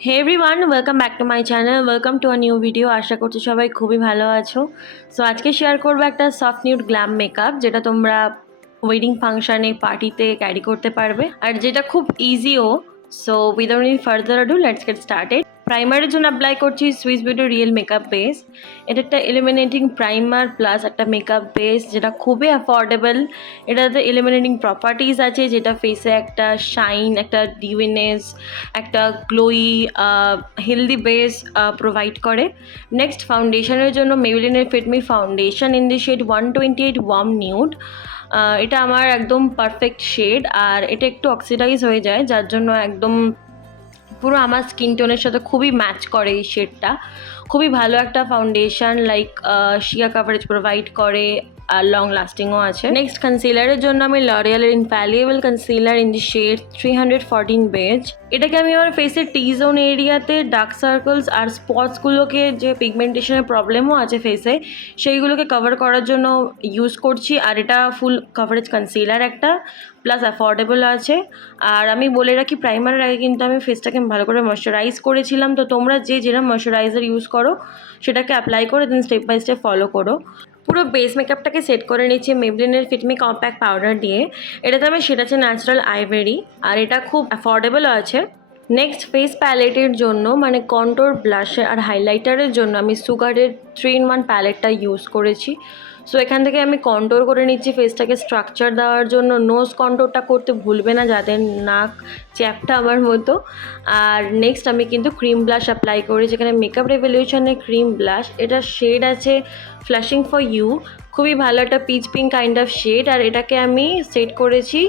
Hey everyone, welcome back to my channel. Welcome to a new video. আশা করছি সবাই খুবই ভালো আছো। সো আজকে শেয়ার করব একটা সফট নিউড গ্ল্যাম মেকআপ যেটা তোমরা ওয়েডিং ফাংশনে পার্টিতে ক্যারি করতে পারবে আর যেটা খুব ইজিও। So without any further ado let's get started. প্রাইমারের জন্য অ্যাপ্লাই করছি Swiss beauty real makeup base. এটা একটা ইলিমিনেটিং প্রাইমার প্লাস একটা মেকআপ বেস যেটা খুবই অ্যাফোর্ডেবল। এটাতে ইলিমিনেটিং প্রপার্টিজ আছে যেটা ফেসে একটা শাইন, একটা ডিউনেস, একটা গ্লোই হেলদি বেস প্রোভাইড করে। নেক্সট ফাউন্ডেশনের জন্য মেবলিনের fit me foundation in the shade 128 warm nude. এটা আমার একদম পারফেক্ট শেড আর এটা একটু অক্সিডাইজ হয়ে যায় যার জন্য একদম পুরো আমার স্কিন টোনের সাথে খুবই ম্যাচ করে এই শেডটা। খুবই ভালো একটা foundation, like sheer coverage provide করে আর লং লাস্টিংও আছে। নেক্সট কনসিলারের জন্য আমি লরিয়ালের infallible concealer in the shade 314 beige. এটাকে আমি আমার ফেসের টি জোন এরিয়াতে ডার্ক সার্কেলস আর স্পটসগুলোকে, যে পিগমেন্টেশনের প্রবলেমও আছে ফেসে, সেইগুলোকে কভার করার জন্য ইউজ করছি। আর এটা ফুল কভারেজ কনসিলার একটা, প্লাস অ্যাফোর্ডেবল আছে। আর আমি বলে রাখি, প্রাইমারের আগে কিন্তু আমি ফেসটাকে ভালো করে ময়শ্চারাইজ করেছিলাম। তো তোমরা যে যেরকম ময়শ্চারাইজার ইউজ করো সেটাকে অ্যাপ্লাই করে then step by step follow করো। পুরো বেস মেকআপটাকে সেট করে নিচ্ছি মেবলিনের ফিট মি কম্প্যাক্ট পাউডার দিয়ে। এটাতে আমি সেটা আছে ন্যাচারাল আইভেরি আর এটা খুব অ্যাফোর্ডেবলও আছে। নেক্সট ফেস প্যালেটের জন্য মানে কন্ট্রোর, ব্লাশে আর হাইলাইটারের জন্য আমি সুগারের 3-in-1 প্যালেটটা ইউজ করেছি। সো এখান থেকে আমি কন্ট্রোর করে নিচ্ছি ফেসটাকে স্ট্রাকচার দেওয়ার জন্য। নোজ কন্ট্রোরটা করতে ভুলবে না যাদের নাক চ্যাপটা আমার মতো। আর নেক্সট আমি কিন্তু ক্রিম ব্লাশ অ্যাপ্লাই করি, যেখানে মেকআপ রেভলিউশনের ক্রিম ব্লাশ। এটা শেড আছে ফ্ল্যাশিং ফর ইউ, খুবই ভালো একটা peach pink kind of shade. আর এটাকে আমি সেট করেছি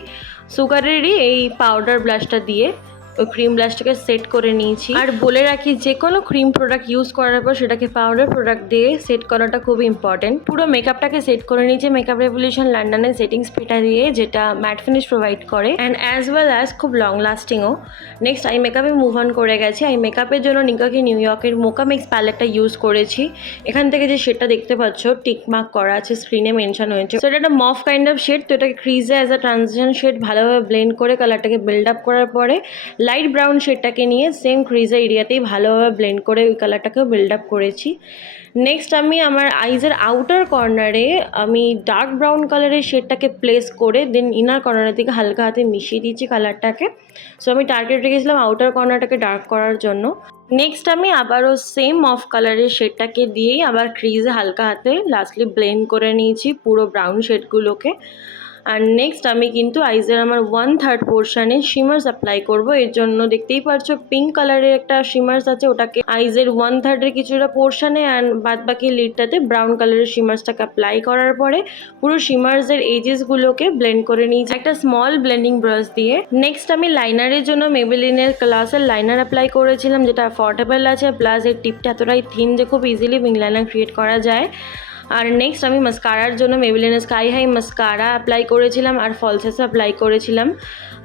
সুগারেরই এই পাউডার ব্লাশটা দিয়ে। ওই ক্রিম ব্লাশটাকে সেট করে নিয়েছি। আর বলে রাখি, যে কোনো ক্রিম প্রোডাক্ট ইউজ করার পর সেটাকে পাউডার প্রোডাক্ট দিয়ে সেট করাটা খুবই ইম্পর্টেন্ট। পুরো মেকআপটাকে সেট করে নিয়েছি মেকআপ রেভলিউশন লন্ডনের সেটিং স্প্রেটা দিয়ে, যেটা ম্যাট ফিনিশ প্রোভাইড করে অ্যান্ড অ্যাজ ওয়েল অ্যাজ খুব লং লাস্টিংও। নেক্সট আই মেকআপে মুভ অন করে গেছি। আই মেকআপের জন্য নিকাকি নিউ ইয়র্কের মোকা মিক্স প্যালেটটা ইউজ করেছি। এখান থেকে যে শেডটা দেখতে পাচ্ছ টিক মার্ক করা আছে, স্ক্রিনে মেনশন হয়েছে। তো এটা একটা মফ কাইন্ড অফ শেড। তো এটাকে ক্রিজে অ্যাজ আ ট্রানজিশন শেড ভালোভাবে ব্লেন্ড করে কালারটাকে বিল্ড আপ করার পরে লাইট ব্রাউন শেডটাকে নিয়ে সেম ক্রিজের এরিয়াতেই ভালোভাবে ব্লেন্ড করে ওই কালারটাকেও বিল্ড আপ করেছি। নেক্সট আমি আমার আইজের আউটার কর্নারে আমি ডার্ক ব্রাউন কালারের শেডটাকে প্লেস করে দেন ইনার কর্নারের দিকে হালকা হাতে মিশিয়ে দিয়েছি কালারটাকে। সো আমি টার্গেট রেখেছিলাম আউটার কর্নারটাকে ডার্ক করার জন্য। নেক্সট আমি আবারও সেম অফ কালারের শেডটাকে দিয়েই আবার ক্রিজে হালকা হাতে লাস্টলি ব্লেন্ড করে নিয়েছি পুরো ব্রাউন শেডগুলোকে। আর নেক্সট আমি কিন্তু আইজের আমার 1/3 পোর্শনে শিমার্স অ্যাপ্লাই করব। এর জন্য দেখতেই পাচ্ছ পিঙ্ক কালারের একটা শিমার্স আছে, ওটাকে আইজের 1/3 কিছুটা পোর্শনে অ্যান্ড বাদ বাকি লিডটাতে ব্রাউন কালারের শিমার্সটাকে অ্যাপ্লাই করার পরে পুরো শিমার্সের এজেসগুলোকে ব্লেন্ড করে নিয়েছি একটা স্মল ব্লেন্ডিং ব্রাশ দিয়ে। নেক্সট আমি লাইনারের জন্য মেবেলিনের ক্লাসের লাইনার অ্যাপ্লাই করেছিলাম, যেটা অ্যাফোর্ডেবল আছে, প্লাস এর টিপটা এতটাই থিন যে খুব ইজিলি উইং লাইনার ক্রিয়েট করা যায়। আর নেক্সট আমি মাস্কারার জন্য মেবলিনের স্কাই হাই মাস্কারা অ্যাপ্লাই করেছিলাম আর ফলসেসও অ্যাপ্লাই করেছিলাম।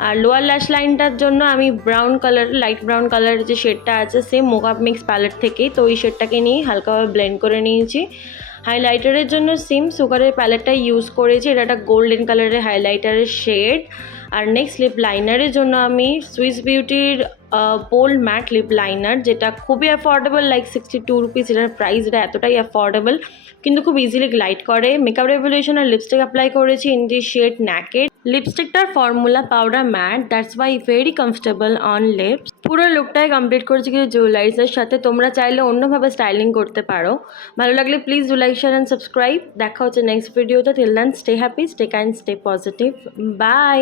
আর লোয়ার ল্যাশ লাইনটার জন্য আমি ব্রাউন কালার, লাইট ব্রাউন কালারের যে শেডটা আছে সেম মোকআপ মিক্স প্যালেট থেকেই, তো ওই শেডটাকে নিয়ে হালকাভাবে ব্লেন্ড করে নিয়েছি। হাইলাইটারের জন্য সেম সুগারের প্যালেটটাই ইউজ করেছি, এটা একটা গোল্ডেন কালারের হাইলাইটারের শেড। আর নেক্সট লিপ লাইনারের জন্য আমি সুইস বিউটির বোল্ড ম্যাট লিপ লাইনার, যেটা খুবই অ্যাফোর্ডেবল, লাইক 62 রুপিস এটার প্রাইস। এটা এতটাই অ্যাফোর্ডেবল কিন্তু খুব ইজিলি গ্লাইড করে। মেকআপ রেভলিউশন আর লিপস্টিক অ্যাপ্লাই করেছি ইন দি শেড ন্যাকেড। লিপস্টিকটার formula powder matte, that's why very comfortable on lips. পুরো লুকটাই কমপ্লিট করেছি কিছু জুয়েলারিসের সাথে। তোমরা চাইলে অন্যভাবে স্টাইলিং করতে পারো। ভালো লাগলে please do like, share and subscribe. দেখা হচ্ছে নেক্সট ভিডিওতে। Till then stay happy, stay kind, stay positive. By.